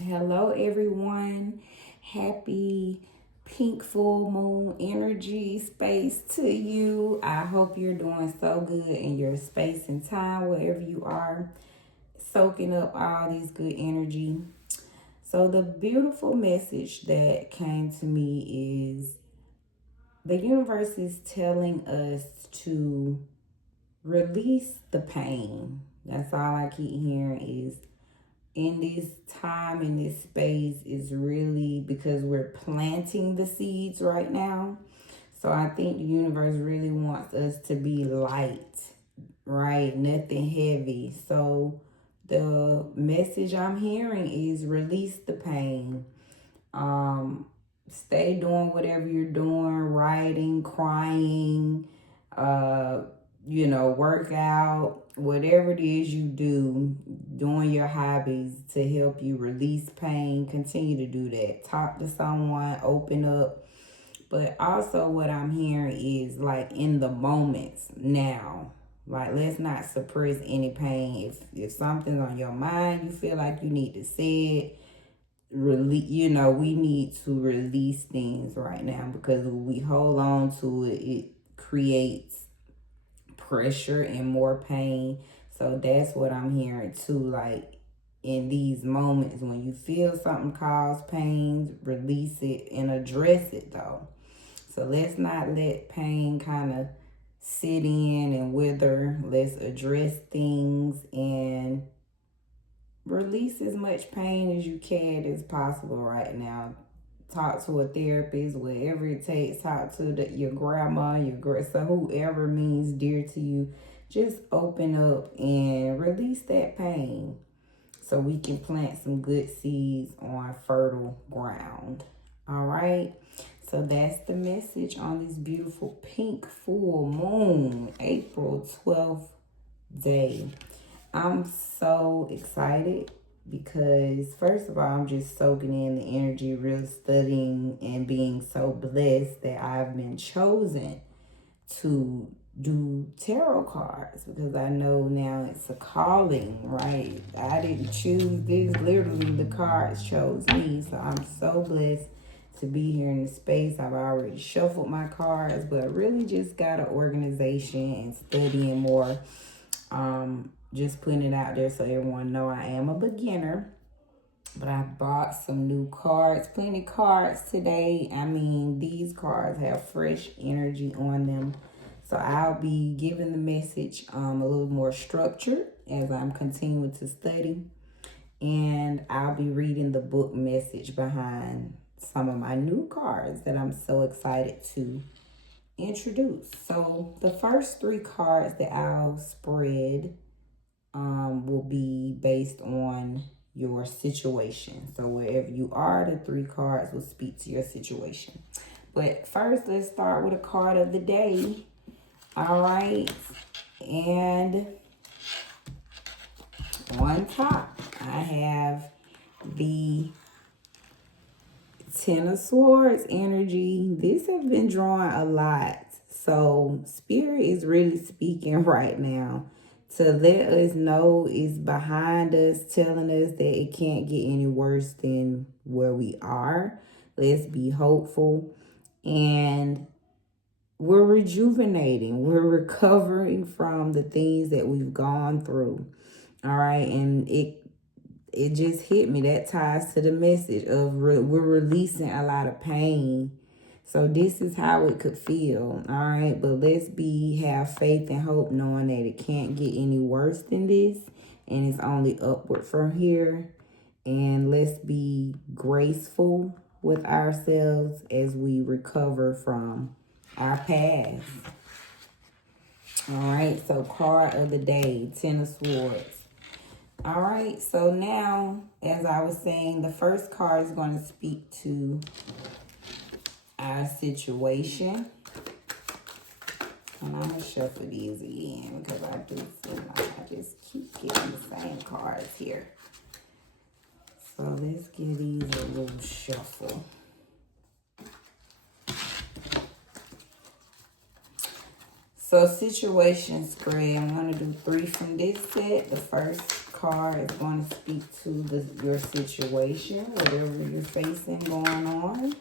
Hello, everyone. Happy pink full moon energy space to you. I hope you're doing so good in your space and time, wherever you are, soaking up all these good energy. So, the beautiful message that came to me is the universe is telling us to release the pain. That's all I keep hearing is in this time, in this space, is really because we're planting the seeds right now. So I think the universe really wants us to be light, right? Nothing heavy. So the message I'm hearing is release the pain. Um, Stay doing whatever you're doing, writing, crying, uh, work out, whatever it is you do, doing your hobbies to help you release pain, continue to do that. Talk to someone, open up. But also, what I'm hearing is like in the moments now. Like, let's not suppress any pain. If something's on your mind, you feel like you need to say it, we need to release things right now, because when we hold on to it, it creates pressure and more pain. So that's what I'm hearing too. Like, in these moments when you feel something cause pain, release it and address it though. So let's not let pain kind of sit in and wither. Let's address things and release as much pain as you can as possible right now. Talk to a therapist, whatever it takes. Talk to your grandma, so whoever means dear to you. Just open up and release that pain so we can plant some good seeds on fertile ground. All right. So that's the message on this beautiful pink full moon, April 12th day. I'm so excited because, first of all, I'm just soaking in the energy, real studying, and being so blessed that I've been chosen to do tarot cards, because I know now it's a calling, right? I didn't choose this, literally, the cards chose me. So I'm so blessed to be here in the space. I've already shuffled my cards, but really just got an organization and studying more. Just putting it out there so everyone know I am a beginner. But I bought some new cards, plenty of cards today. I mean, these cards have fresh energy on them. So I'll be giving the message a little more structured as I'm continuing to study. And I'll be reading the book message behind some of my new cards that I'm so excited to introduce. So the first three cards that I'll spread will be based on your situation. So wherever you are, the three cards will speak to your situation. But first, let's start with a card of the day. All right. And on top, I have the Ten of Swords energy. This has been drawing a lot. So Spirit is really speaking right now to let us know it's behind us, telling us that it can't get any worse than where we are. Let's be hopeful. And we're rejuvenating. We're recovering from the things that we've gone through. All right. And it just hit me. That ties to the message of we're releasing a lot of pain. So this is how it could feel. All right. But let's have faith and hope, knowing that it can't get any worse than this. And it's only upward from here. And let's be graceful with ourselves as we recover from our past. All right. So card of the day, Ten of Swords. All right, so now, as I was saying, the first card is going to speak to our situation. And I'm going to shuffle these again because I do feel like I just keep getting the same cards here. So let's give these a little shuffle. So situation spread, I'm going to do 3 from this set. The first card is going to speak to your situation, whatever you're facing going on.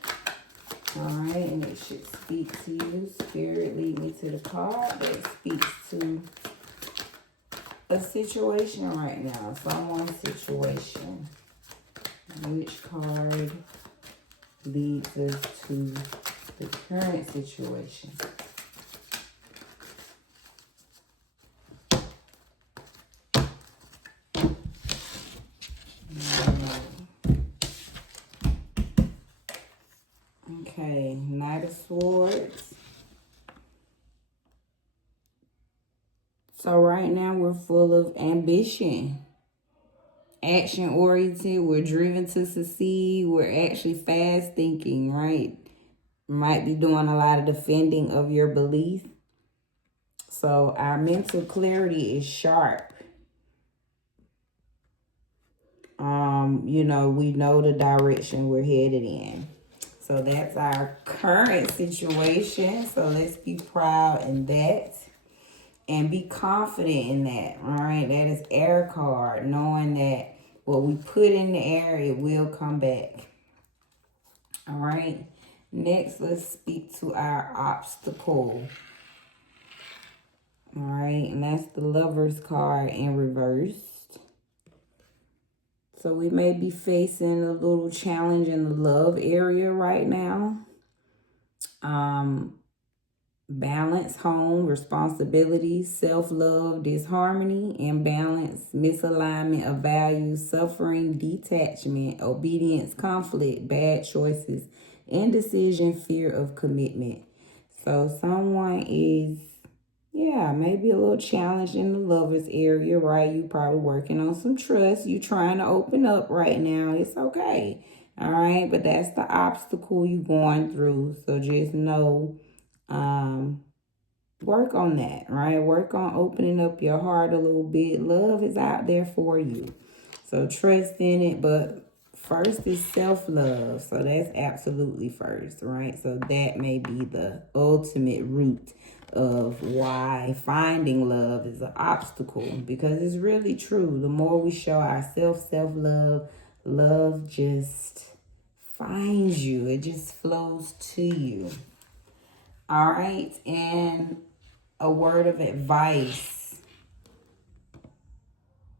All right, and it should speak to you. Spirit, lead me to the card that speaks to a situation right now, someone's situation. Which card leads us to the current situation? Okay, Knight of Swords. So right now we're full of ambition. Action-oriented. We're driven to succeed. We're actually fast thinking, right? Might be doing a lot of defending of your belief. So our mental clarity is sharp. You know, we know the direction we're headed in. So that's our current situation. So let's be proud in that and be confident in that. All right, that is air card, knowing that what we put in the air, it will come back. All right, next let's speak to our obstacle. All right, and that's the Lover's card in reverse. So we may be facing a little challenge in the love area right now. Balance, home, responsibilities, self-love, disharmony, imbalance, misalignment of values, suffering, detachment, obedience, conflict, bad choices, indecision, fear of commitment. So someone is, maybe a little challenged in the lover's area, right? You probably working on some trust. You trying to open up right now. It's okay. All right. But that's the obstacle you going through. So just know, work on that, right? Work on opening up your heart a little bit. Love is out there for you. So trust in it. But first is self-love. So that's absolutely first, right? So that may be the ultimate root of why finding love is an obstacle, because it's really true. The more we show ourselves self-love, love just finds you. It just flows to you. All right, and a word of advice.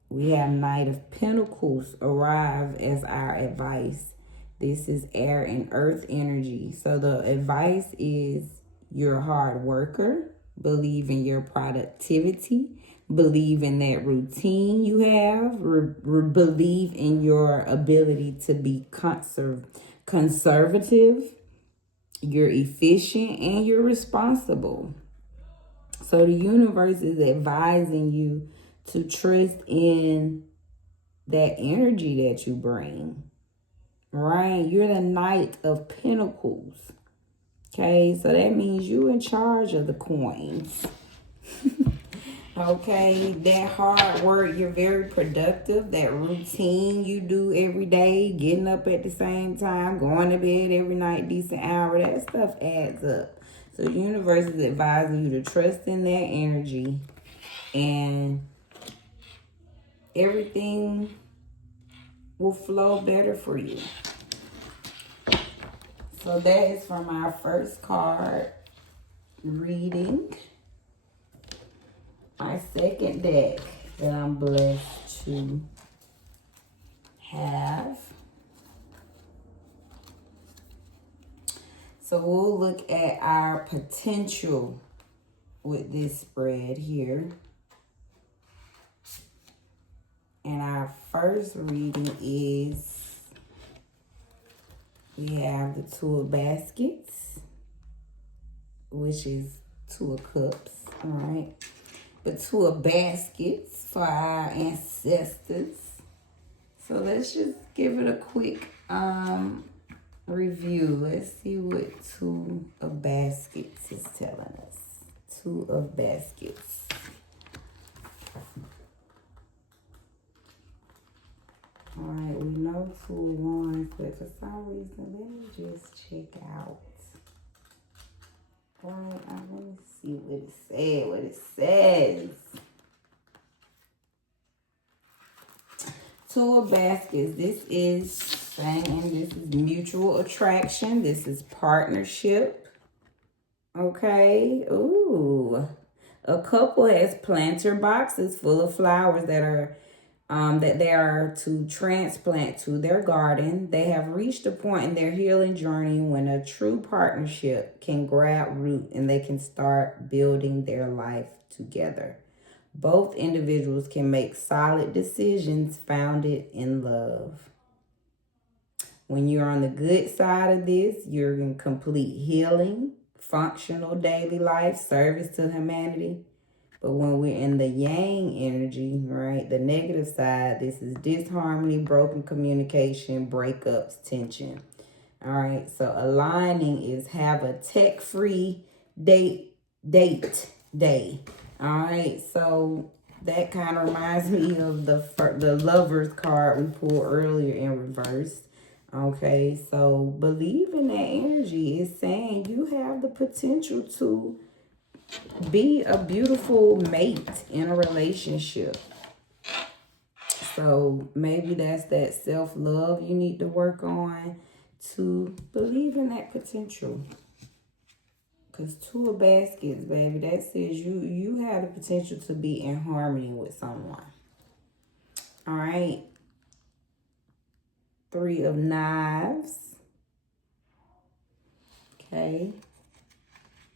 We have Knight of Pentacles arrive as our advice. This is air and earth energy. So the advice is, you're a hard worker. Believe in your productivity. Believe in that routine you have. Believe in your ability to be conservative. You're efficient and you're responsible. So the universe is advising you to trust in that energy that you bring. Right? You're the Knight of Pentacles. Okay, so that means you're in charge of the coins. Okay, that hard work, you're very productive. That routine you do every day, getting up at the same time, going to bed every night, decent hour, that stuff adds up. So the universe is advising you to trust in that energy, and everything will flow better for you. So that is from our first card reading. My second deck that I'm blessed to have. So we'll look at our potential with this spread here. And our first reading is, we have the Two of Baskets, which is Two of Cups, all right? The Two of Baskets for our ancestors. So let's just give it a quick review. Let's see what Two of Baskets is telling us. Two of Baskets. All right, we know Two of Wands, but for some reason, let me just check out. All right, let me see what it says. Two of Baskets. This is saying this is mutual attraction. This is partnership. Okay. Ooh. A couple has planter boxes full of flowers that they are to transplant to their garden. They have reached a point in their healing journey when a true partnership can grab root and they can start building their life together. Both individuals can make solid decisions founded in love. When you're on the good side of this, you're in complete healing, functional daily life, service to humanity. But when we're in the yang energy, right, the negative side, this is disharmony, broken communication, breakups, tension. All right, so aligning is have a tech-free date day. All right, so that kind of reminds me of the Lovers card we pulled earlier in reverse. Okay, so believe in that energy. It's saying you have the potential to be a beautiful mate in a relationship. So maybe that's that self-love you need to work on to believe in that potential. Because Two of Baskets, baby, that says you have the potential to be in harmony with someone. All right. Three of Knives. Okay.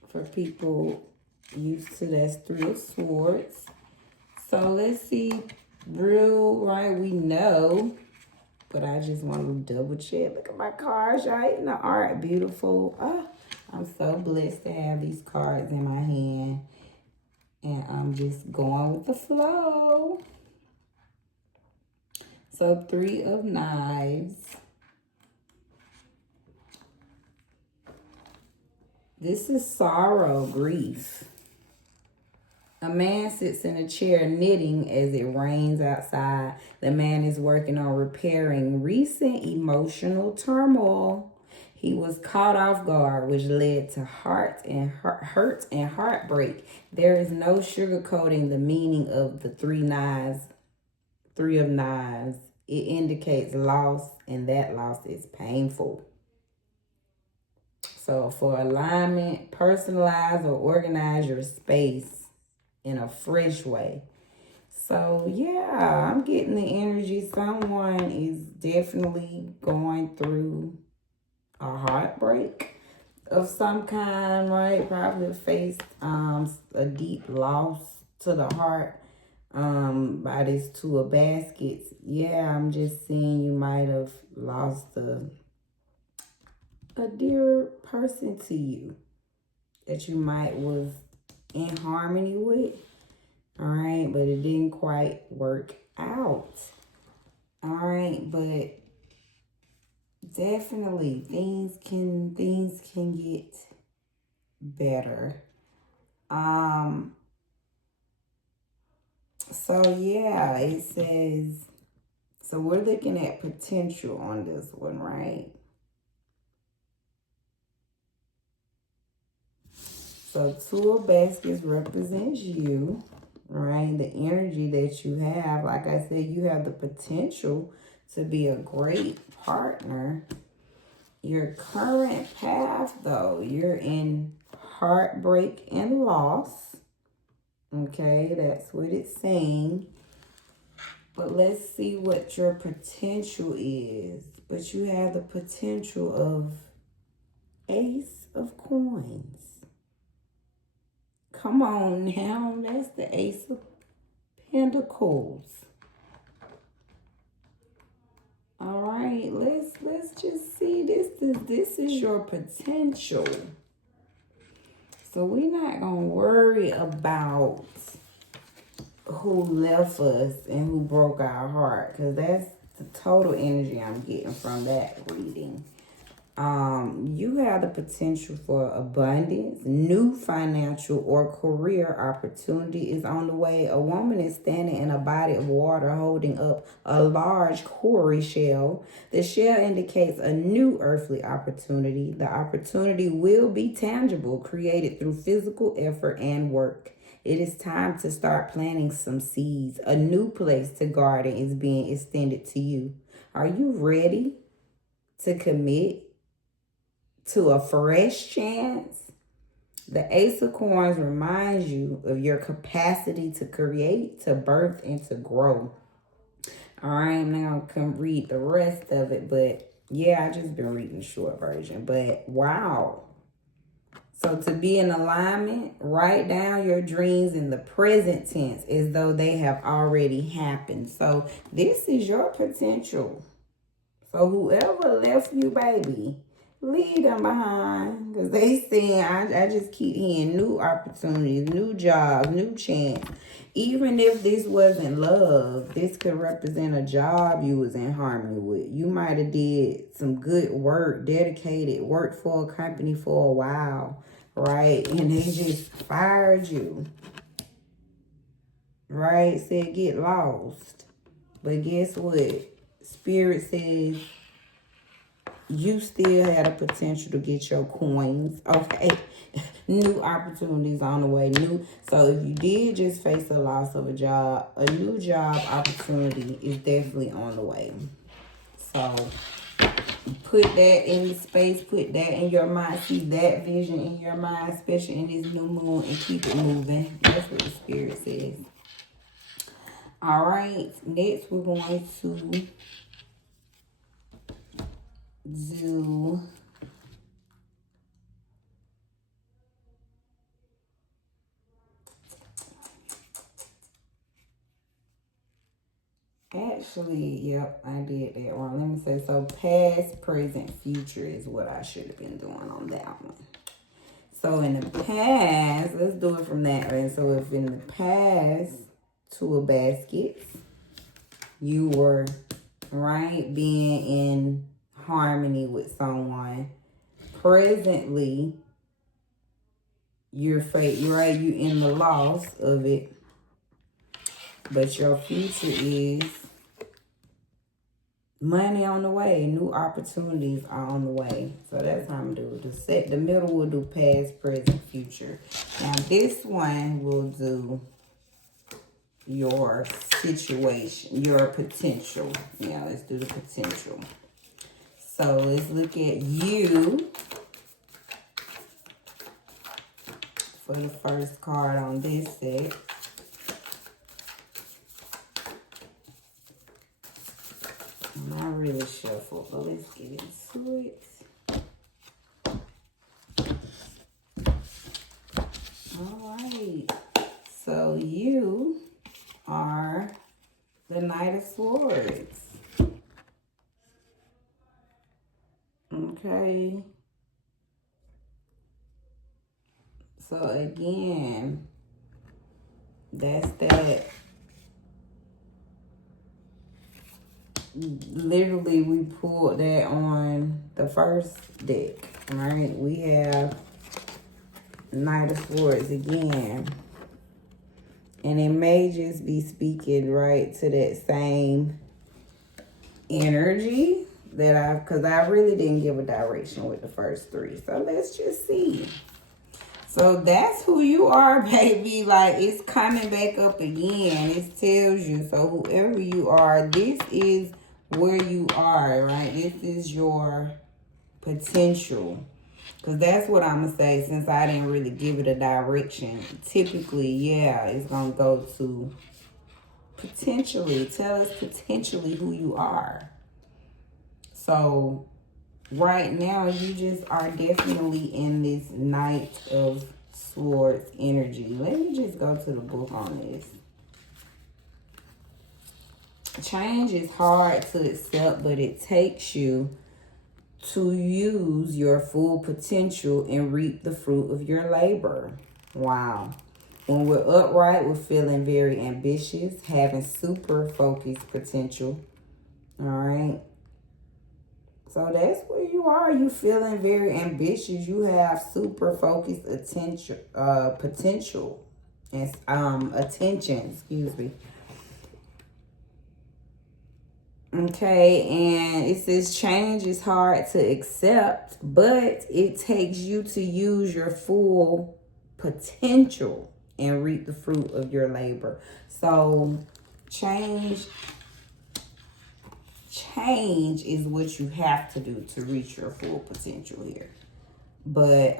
For people used to, that's Three of Swords. So let's see, right, we know, but I just want to double check. Look at my cards, y'all. Isn't the art beautiful? Oh, I'm so blessed to have these cards in my hand. And I'm just going with the flow. So Three of Knives. This is sorrow, grief. A man sits in a chair knitting as it rains outside. The man is working on repairing recent emotional turmoil. He was caught off guard, which led to hurt and heartbreak. There is no sugarcoating the meaning of the Three of Knives. It indicates loss, and that loss is painful. So for alignment, personalize or organize your space in a fresh way. So yeah, I'm getting the energy. Someone is definitely going through a heartbreak of some kind, right? Probably faced a deep loss to the heart by this Two of Baskets. Yeah, I'm just seeing you might have lost a dear person to you that you might was in harmony with. All right, but it didn't quite work out. All right, but definitely things can get better. So yeah, it says, so we're looking at potential on this one, right? So Two of Baskets represents you, right? The energy that you have. Like I said, you have the potential to be a great partner. Your current path, though, you're in heartbreak and loss. Okay, that's what it's saying. But let's see what your potential is. But you have the potential of Ace of Coins. Come on now, that's the Ace of Pentacles. All right, let's just see this. This is your potential. So we're not gonna worry about who left us and who broke our heart, because that's the total energy I'm getting from that reading. You have the potential for abundance. New financial or career opportunity is on the way. A woman is standing in a body of water holding up a large cowrie shell. The shell indicates a new earthly opportunity. The opportunity will be tangible, created through physical effort and work. It is time to start planting some seeds. A new place to garden is being extended to you. Are you ready to commit to a fresh chance? The Ace of Coins reminds you of your capacity to create, to birth, and to grow. All right, I'm not going to read the rest of it, but yeah, I just been reading the short version. But wow. So to be in alignment, write down your dreams in the present tense as though they have already happened. So this is your potential. So whoever left you, baby, leave them behind. Because they saying, I just keep hearing new opportunities, new jobs, new chance. Even if this wasn't love, this could represent a job you was in harmony with. You might have did some good work, dedicated, worked for a company for a while, right? And they just fired you, right? Said get lost. But guess what? Spirit says you still had a potential to get your coins, okay? New opportunities on the way. So if you did just face the loss of a job, a new job opportunity is definitely on the way. So put that in the space, put that in your mind, see that vision in your mind, especially in this new moon, and keep it moving. That's what the Spirit says. All right, next we're going to do actually, yep, I did that wrong. Let me say, so past, present, future is what I should have been doing on that one. So in the past, let's do it from that way. So if in the past, two of baskets, you were, right, being in harmony with someone. Presently, you're right, you in the loss of it. But your future is money on the way. New opportunities are on the way. So that's how I'm going to do. The middle will do past, present, future. Now this one will do your situation, your potential. Yeah, let's do the potential. So let's look at you for the first card on this set. Not really shuffle, but let's get into it. All right. So you are the Knight of Swords. Okay. So again, that's that. Literally, we pulled that on the first deck. All right. We have Knight of Swords again. And it may just be speaking right to that same energy that because I really didn't give a direction with the first three. So let's just see. So that's who you are, baby. Like, it's coming back up again. It tells you. So whoever you are, this is where you are, right? This is your potential. Because that's what I'm going to say, since I didn't really give it a direction. Typically, yeah, it's going to go to potentially. Tell us potentially who you are. So right now, you just are definitely in this Knight of Swords energy. Let me just go to the book on this. Change is hard to accept, but it takes you to use your full potential and reap the fruit of your labor. Wow. When we're upright, we're feeling very ambitious, having super focused potential. All right. So that's where you are. You feeling very ambitious. You have super focused potential and attention. Excuse me. Okay, and it says change is hard to accept, but it takes you to use your full potential. and reap the fruit of your labor. So change is what you have to do to reach your full potential here. But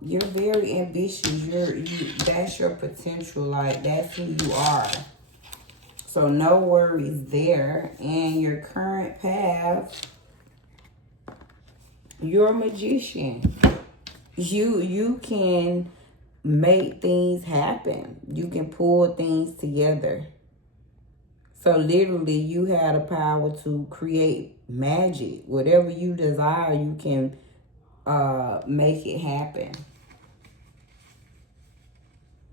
you're very ambitious. That's your potential. Like, that's who you are. So no worries there. And your current path, you're a magician. You can make things happen. You can pull things together. So literally, you have the power to create magic. Whatever you desire, you can make it happen.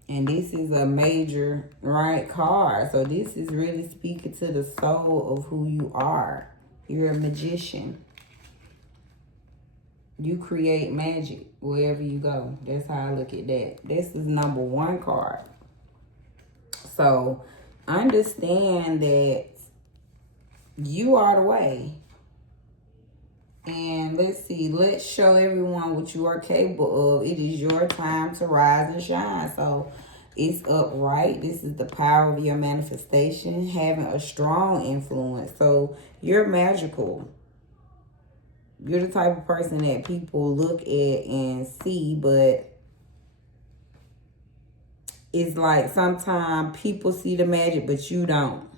And this is a major, right, card. So this is really speaking to the soul of who you are. You're a magician. You create magic wherever you go. That's how I look at that. This is number 1 card. So understand that you are the way. And let's see, let's show everyone what you are capable of. It is your time to rise and shine. So it's upright. This is the power of your manifestation, having a strong influence. So you're magical. You're the type of person that people look at and see, but it's like sometimes people see the magic, but you don't.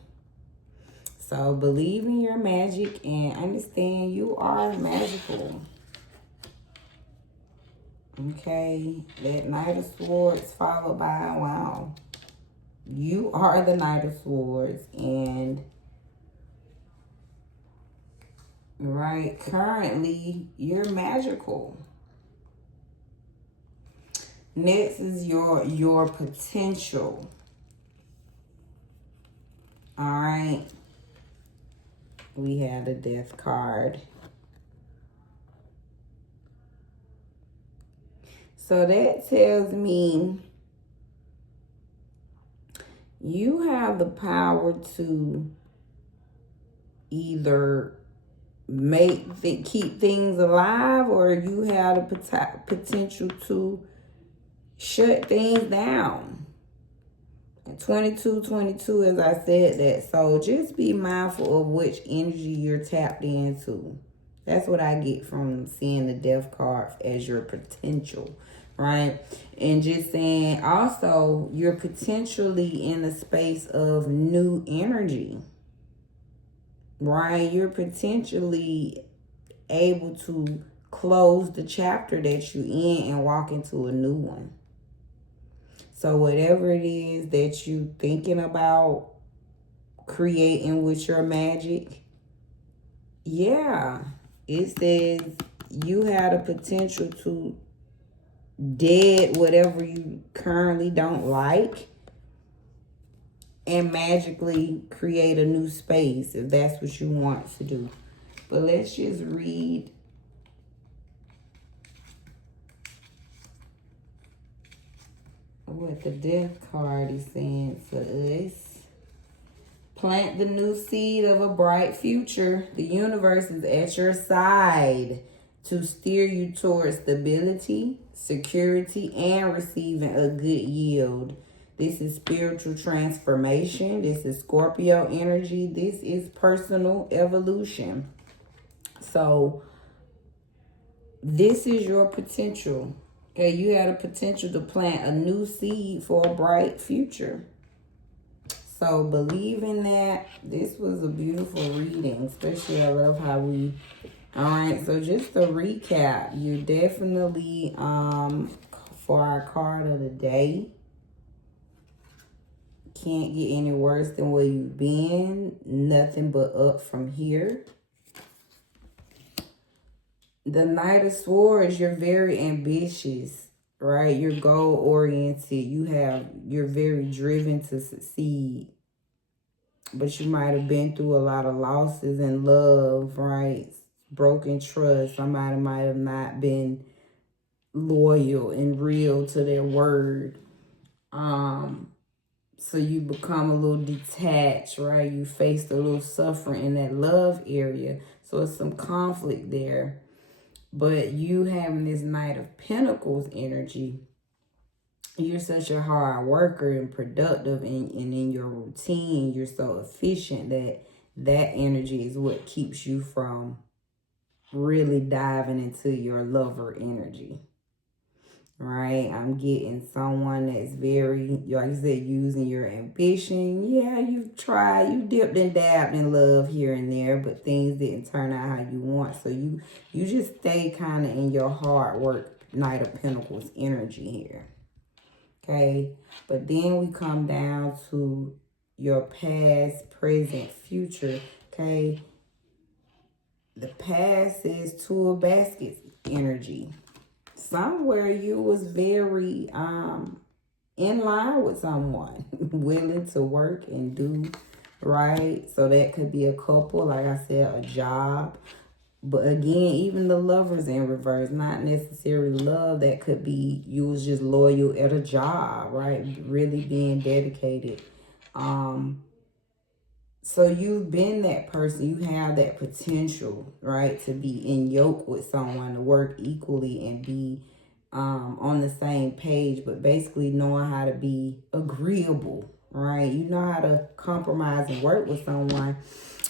So believe in your magic and understand you are magical. Okay, that Knight of Swords followed by, wow. You are the Knight of Swords, and right, currently you're magical. Next is your potential. All right. We have the Death card. So that tells me you have the power to either keep things alive, or you have the potential to shut things down. 22, as I said that. So just be mindful of which energy you're tapped into. That's what I get from seeing the Death card as your potential, right? And just saying also you're potentially in a space of new energy, right? You're potentially able to close the chapter that you're in and walk into a new one. So whatever it is that you're thinking about creating with your magic, yeah, it says you have the potential to dead whatever you currently don't like and magically create a new space if that's what you want to do. But let's just read what the Death card is saying to us. Plant the new seed of a bright future. The universe is at your side to steer you towards stability, security, and receiving a good yield. This is spiritual transformation. This is Scorpio energy. This is personal evolution. So this is your potential. Okay, you had a potential to plant a new seed for a bright future. So believe in that. This was a beautiful reading, especially I love how we... All right, so just to recap, you definitely, for our card of the day, can't get any worse than where you've been. Nothing but up from here. The Knight of Swords, you're very ambitious, right? You're goal-oriented. You're very driven to succeed. But you might have been through a lot of losses in love, right? Broken trust. Somebody might have not been loyal and real to their word. So you become a little detached, right? You faced a little suffering in that love area. So it's some conflict there. But you having this Knight of Pentacles energy, you're such a hard worker and productive, and in your routine, you're so efficient that energy is what keeps you from really diving into your lover energy. Right? I'm getting someone that's very, like I said, using your ambition. Yeah, you've tried, you dipped and dabbed in love here and there, but things didn't turn out how you want. So you just stay kind of in your hard work, Knight of Pentacles energy here. Okay? But then we come down to your past, present, future. Okay? The past is Two of Baskets energy. Somewhere you was very in line with someone, willing to work and do right. So that could be a couple, like I said, a job. But again, even the lovers in reverse, not necessarily love. That could be you was just loyal at a job, right? Really being dedicated. So you've been that person. You have that potential, right, to be in yoke with someone, to work equally and be on the same page, but basically knowing how to be agreeable, right? You know how to compromise and work with someone,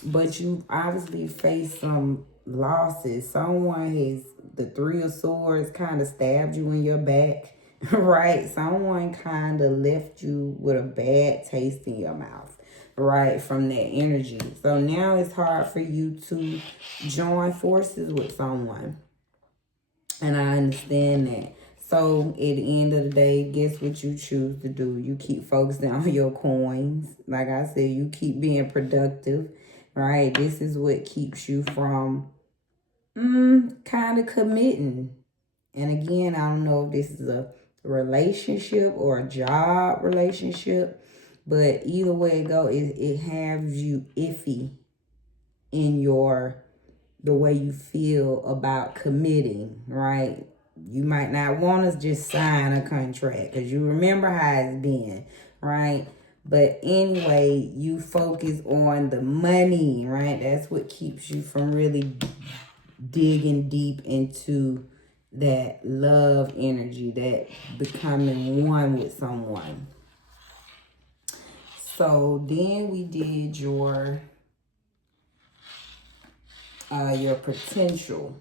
but you obviously face some losses. Someone has, the Three of Swords kind of stabbed you in your back, right? Someone kind of left you with a bad taste in your mouth, right, from that energy. So now it's hard for you to join forces with someone. And I understand that. So at the end of the day, guess what you choose to do? You keep focusing on your coins. Like I said, you keep being productive, right? This is what keeps you from kind of committing. And again, I don't know if this is a relationship or a job relationship, but either way it go, it has you iffy in the way you feel about committing, right? You might not want to just sign a contract because you remember how it's been, right? But anyway, you focus on the money, right? That's what keeps you from really digging deep into that love energy, that becoming one with someone. So then we did your potential.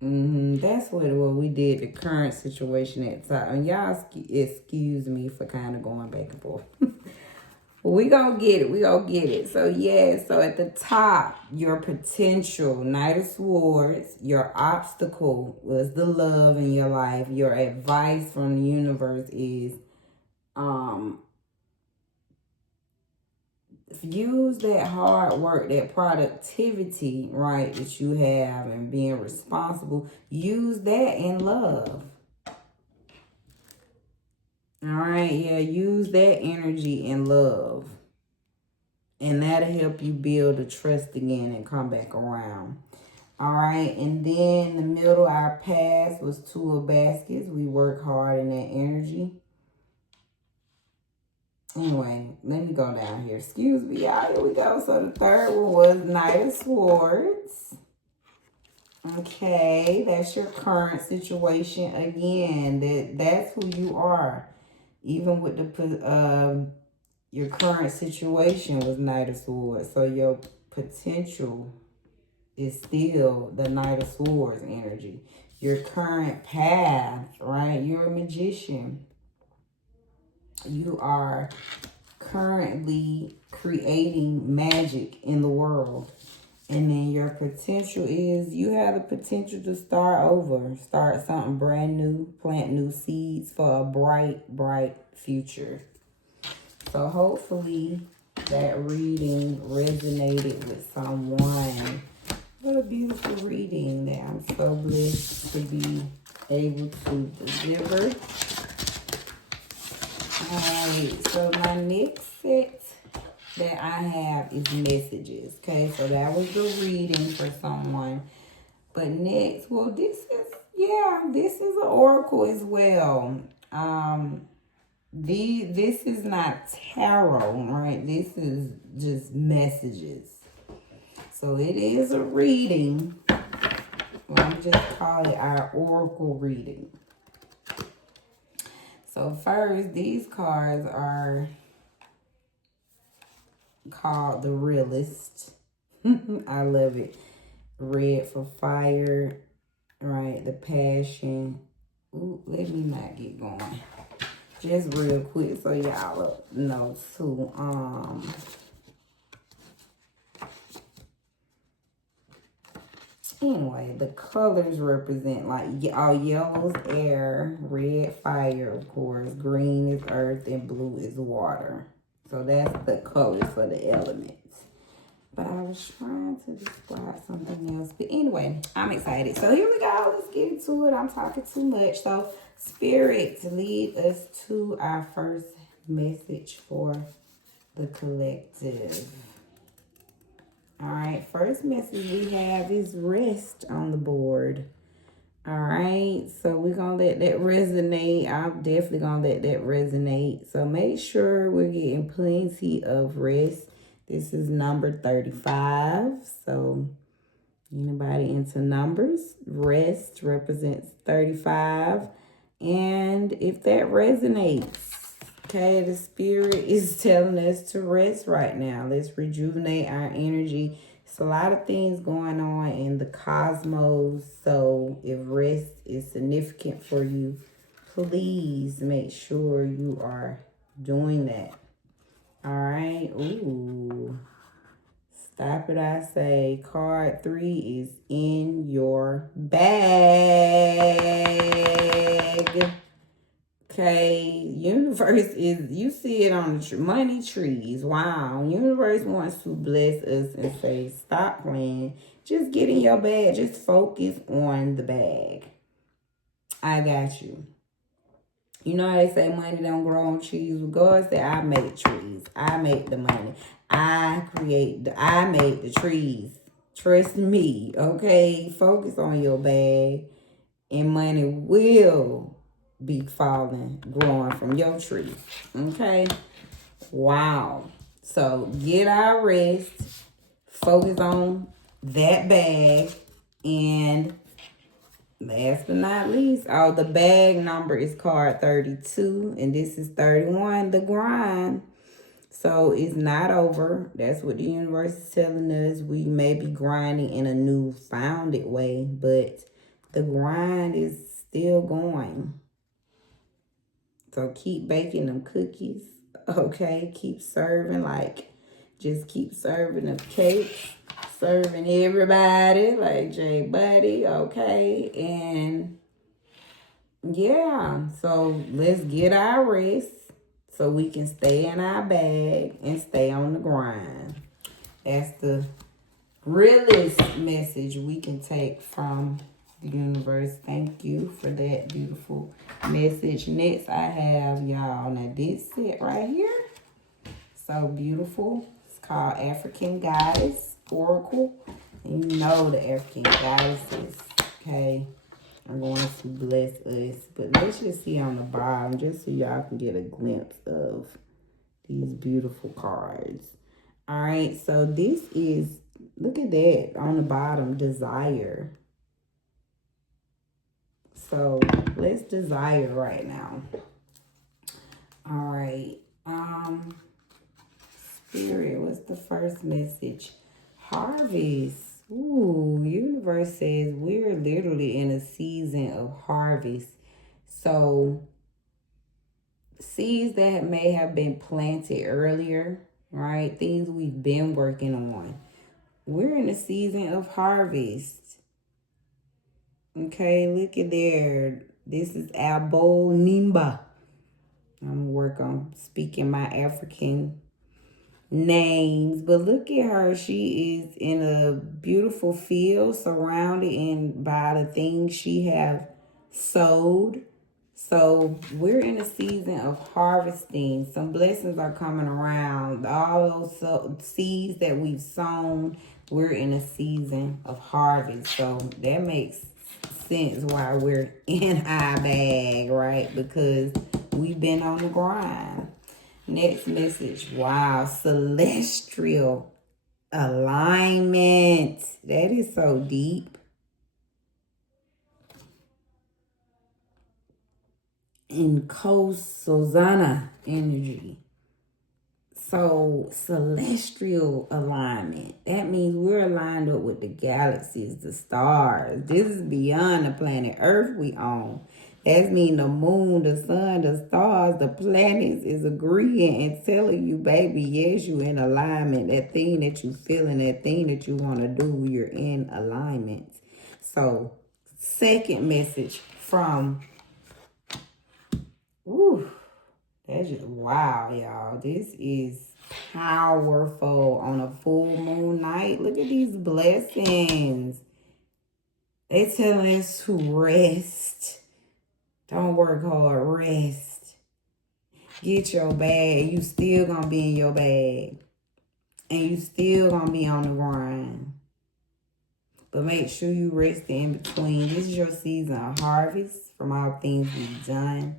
That's what we did, the current situation at the top. And y'all excuse me for kind of going back and forth. But we gonna get it. We gonna get it. So yeah, so at the top, your potential, Knight of Swords, your obstacle was the love in your life. Your advice from the universe is use that hard work, that productivity, right, that you have and being responsible. Use that in love. All right, yeah, use that energy in love. And that'll help you build the trust again and come back around. All right, and then the middle, our past was Two of Baskets. We work hard in that energy. Anyway, let me go down here. Excuse me, y'all. Here we go. So the third one was Knight of Swords. Okay, that's your current situation. Again, that's who you are. Even with the your current situation was Knight of Swords. So your potential is still the Knight of Swords energy. Your current path, right? You're a magician. You are currently creating magic in the world. And then your potential is you have the potential to start over, start something brand new, plant new seeds for a bright, bright future. So hopefully that reading resonated with someone. What a beautiful reading that I'm so blessed to be able to deliver. Alright, so my next set that I have is messages. Okay, so that was the reading for someone. But next, well, this is an oracle as well. This is not tarot, right? This is just messages. So it is a reading, Well, I'm just call it our oracle reading. So first, these cards are called the realist. I love it. Red for fire, right? The passion. Ooh, let me not get going. Just real quick so y'all know too. Anyway, the colors represent like all yellows air, red fire, of course, green is earth, and blue is water. So that's the colors for the elements. But I was trying to describe something else. But anyway, I'm excited. So here we go. Let's get into it. I'm talking too much. So Spirit, lead us to our first message for the collective. All right, first message we have is rest on the board. All right, so we're going to let that resonate. I'm definitely going to let that resonate. So make sure we're getting plenty of rest. This is number 35. So anybody into numbers, rest represents 35. And if that resonates, okay, the spirit is telling us to rest right now. Let's rejuvenate our energy. It's a lot of things going on in the cosmos. So if rest is significant for you, please make sure you are doing that. All right. Ooh. Stop it, I say. Card 3 is in your bag. Okay, universe is, you see it on the money trees. Wow, universe wants to bless us and say, stop playing. Just get in your bag. Just focus on the bag. I got you. You know how they say money don't grow on trees? Well, God said, I make trees. I make the money. I make the trees. Trust me, okay? Focus on your bag and money will be growing from your tree. Okay? Wow. So get our rest. Focus on that bag. And last but not least, the bag number is card 32. And this is 31, the grind. So it's not over. That's what the universe is telling us. We may be grinding in a new founded way, but the grind is still going. So keep baking them cookies, okay? Keep serving, just keep serving the cakes, serving everybody, like J Buddy, okay? And yeah, so let's get our rest so we can stay in our bag and stay on the grind. That's the realest message we can take from the universe. Thank you for that beautiful message. Next, I have y'all. Now, this set right here, so beautiful. It's called African Goddess Oracle. And you know the African goddesses, okay, are going to bless us. But let's just see on the bottom, just so y'all can get a glimpse of these beautiful cards. All right, so this is, look at that on the bottom, desire. So let's desire right now. All right. Spirit, what's the first message? Harvest. Ooh, universe says we're literally in a season of harvest. So seeds that may have been planted earlier, right? Things we've been working on. We're in a season of harvest. Okay, look at there. This is Abo Nimba. I'm going to work on speaking my African names. But look at her. She is in a beautiful field surrounded by the things she have sowed. So we're in a season of harvesting. Some blessings are coming around. All those seeds that we've sown, we're in a season of harvest. So that makes sense why we're in our bag, right? Because we've been on the grind. Next message. Wow, celestial alignment. That is so deep. in Kosozana energy. So celestial alignment. That means we're aligned up with the galaxies, the stars. This is beyond the planet Earth we own. That means the moon, the sun, the stars, the planets is agreeing and telling you, baby, yes, you in alignment. That thing that you feeling, that thing that you want to do, you're in alignment. So, second message from, woo, that's just wow, y'all. This is powerful on a full moon night. Look at these blessings. They telling us to rest. Don't work hard, rest. Get your bag. You still gonna be in your bag. And you still gonna be on the grind. But make sure you rest in between. This is your season of harvest from all things we've done.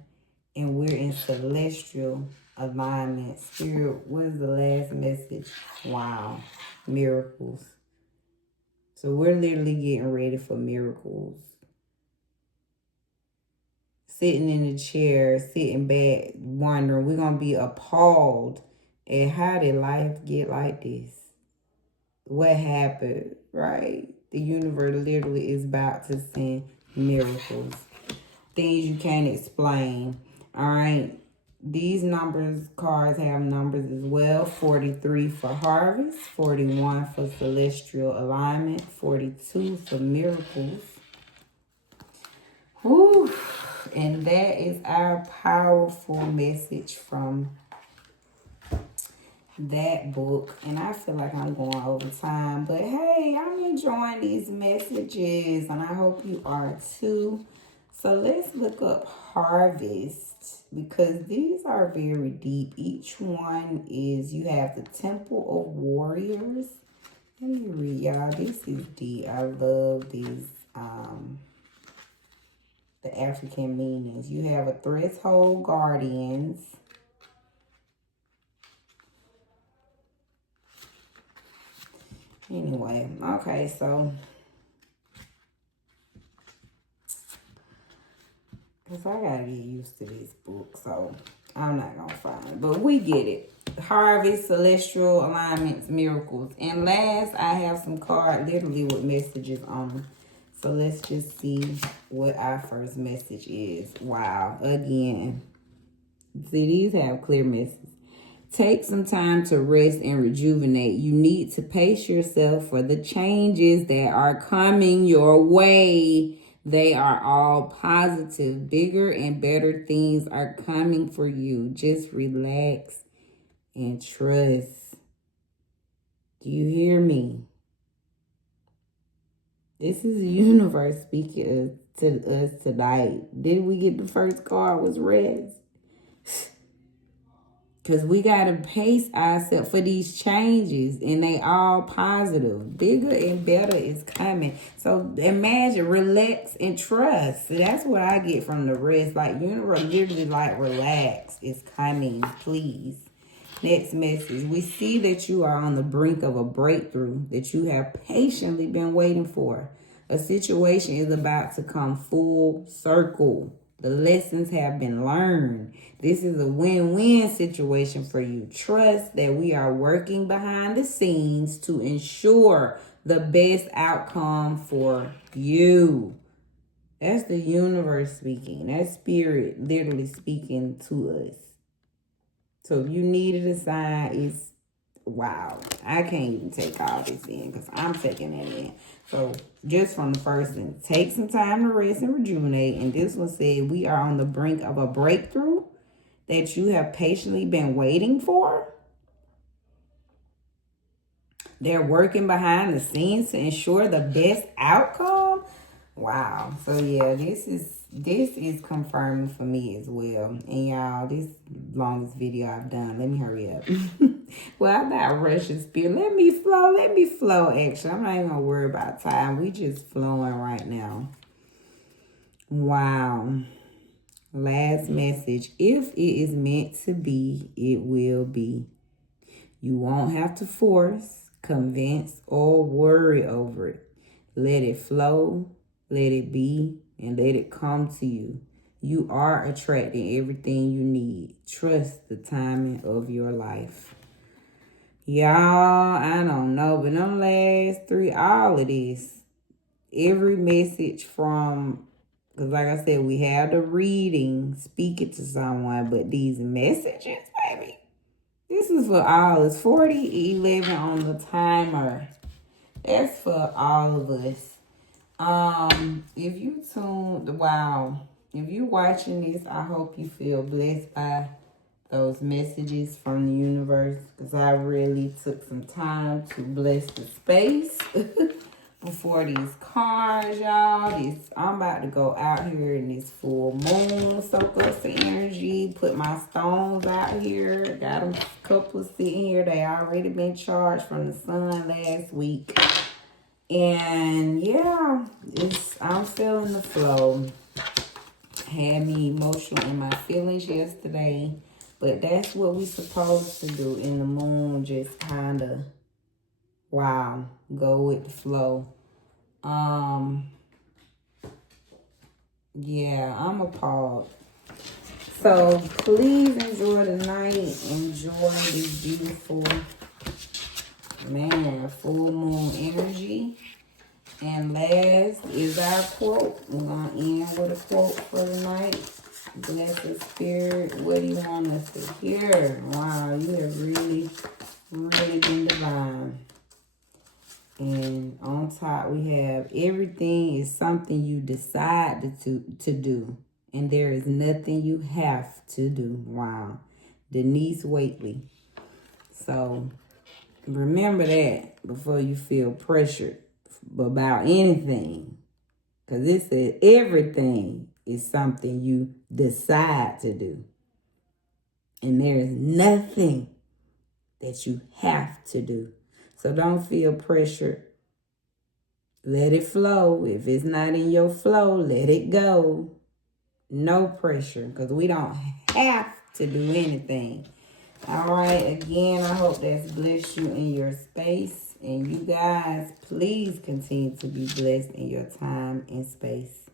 And we're in celestial alignment. Spirit, what is the last message? Wow. Miracles. So we're literally getting ready for miracles. Sitting in the chair, sitting back, wondering. We're going to be appalled at how did life get like this? What happened, right? The universe literally is about to send miracles. Things you can't explain. All right. These cards have numbers as well. 43 for harvest, 41 for celestial alignment, 42 for miracles. Whew. And that is our powerful message from that book. And I feel like I'm going over time. But hey, I'm enjoying these messages. And I hope you are too. So let's look up harvest, because these are very deep. Each one is, you have the Temple of Warriors. Let me read, y'all. This is deep. I love these, the African meanings. You have a Threshold Guardians. Anyway, okay, so because I gotta get used to this book, so I'm not gonna find it. But we get it. Harvest, celestial alignments, miracles. And last, I have some cards literally with messages on them. So let's just see what our first message is. Wow. Again. See, these have clear messages. Take some time to rest and rejuvenate. You need to pace yourself for the changes that are coming your way. They are all positive. Bigger and better things are coming for you. Just relax and trust. Do you hear me? This is the universe speaking to us tonight. Did we get the first card was rest? Because we got to pace ourselves for these changes, and they all positive. Bigger and better is coming. So imagine, relax and trust. So that's what I get from the rest. Like, universe literally like, relax. It's coming, please. Next message. We see that you are on the brink of a breakthrough that you have patiently been waiting for. A situation is about to come full circle. The lessons have been learned. This is a win-win situation for you. Trust that we are working behind the scenes to ensure the best outcome for you. That's the universe speaking. That's spirit literally speaking to us. So if you needed a sign, it's wow. I can't even take all this in because I'm taking it in. So just from the first one, take some time to rest and rejuvenate. And this one said, we are on the brink of a breakthrough that you have patiently been waiting for. They're working behind the scenes to ensure the best outcome. Wow. So yeah, this is confirming for me as well. And y'all, this longest video I've done. Let me hurry up. Well, I'm not rushing spirit. Let me flow. Actually, I'm not even gonna worry about time. We just flowing right now. Wow. Last message. If it is meant to be, it will be. You won't have to force, convince, or worry over it. Let it flow, let it be, and let it come to you. You are attracting everything you need. Trust the timing of your life. Y'all, I don't know, but them last three, all of this, every message from, because like I said, we have the reading, speak it to someone, but these messages, baby, this is for all. It's 40:11 on the timer. That's for all of us. If you if you're watching this, I hope you feel blessed by those messages from the universe, because I really took some time to bless the space before these cards, y'all. I'm about to go out here in this full moon, soak up some energy, put my stones out here. Got a couple sitting here. They already been charged from the sun last week. And yeah, I'm feeling the flow. Had me emotional in my feelings yesterday, but that's what we supposed to do in the moon. Just kind of, go with the flow. Yeah, I'm appalled. So please enjoy the night. Enjoy this beautiful, full moon energy. And last is our quote. We're going to end with a quote for the night. Blessed Spirit, what do you want us to hear? Wow, you have really, really been divine. And on top we have, everything is something you decide to do. And there is nothing you have to do. Wow. Denise Waitley. So remember that before you feel pressured about anything. Because it said everything is something you decide to do. And there is nothing that you have to do. So don't feel pressured. Let it flow. If it's not in your flow, let it go. No pressure, because we don't have to do anything. All right, again, I hope that's blessed you in your space. And you guys, please continue to be blessed in your time and space.